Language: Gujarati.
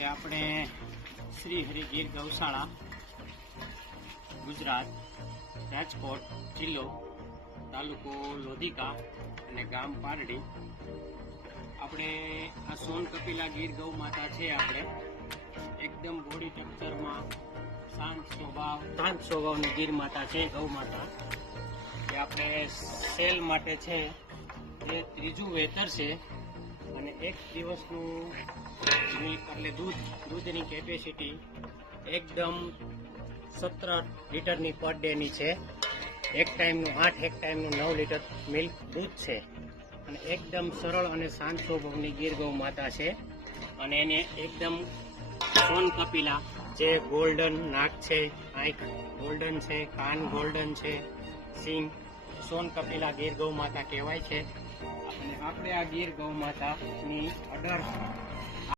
હવે આપણે શ્રી હરિ ગીર ગૌશાળા, ગુજરાત, રાજકોટ જિલ્લો, તાલુકો લોધિકા અને ગામ પારડી. આપણે આ સોન કપિલા ગીર ગૌ માતા છે. આપણે એકદમ બોડી સ્ટ્રક્ચરમાં શાંત સ્વભાવની ગીર માતા છે, ગૌ માતા. એ આપણે સેલ માટે છે. એ ત્રીજું વેતર છે અને એક દિવસનું મિલ્ક એટલે દૂધની કેપેસિટી એકદમ 17 લીટરની પર ડેની છે. એક ટાઈમનું 8, એક ટાઈમનું 9 લીટર મિલ્ક દૂધ છે અને એકદમ સરળ અને શાંત સ્વભાવની ગીર ગૌ માતા છે. અને એને એકદમ સોન કપિલા, જે ગોલ્ડન નાક છે, આંખ ગોલ્ડન છે, કાન ગોલ્ડન છે, સિંગ સોન કપિલા ગીર ગૌ માતા કહેવાય છે. અને આપણે આ ગીર ગૌ માતાની અડર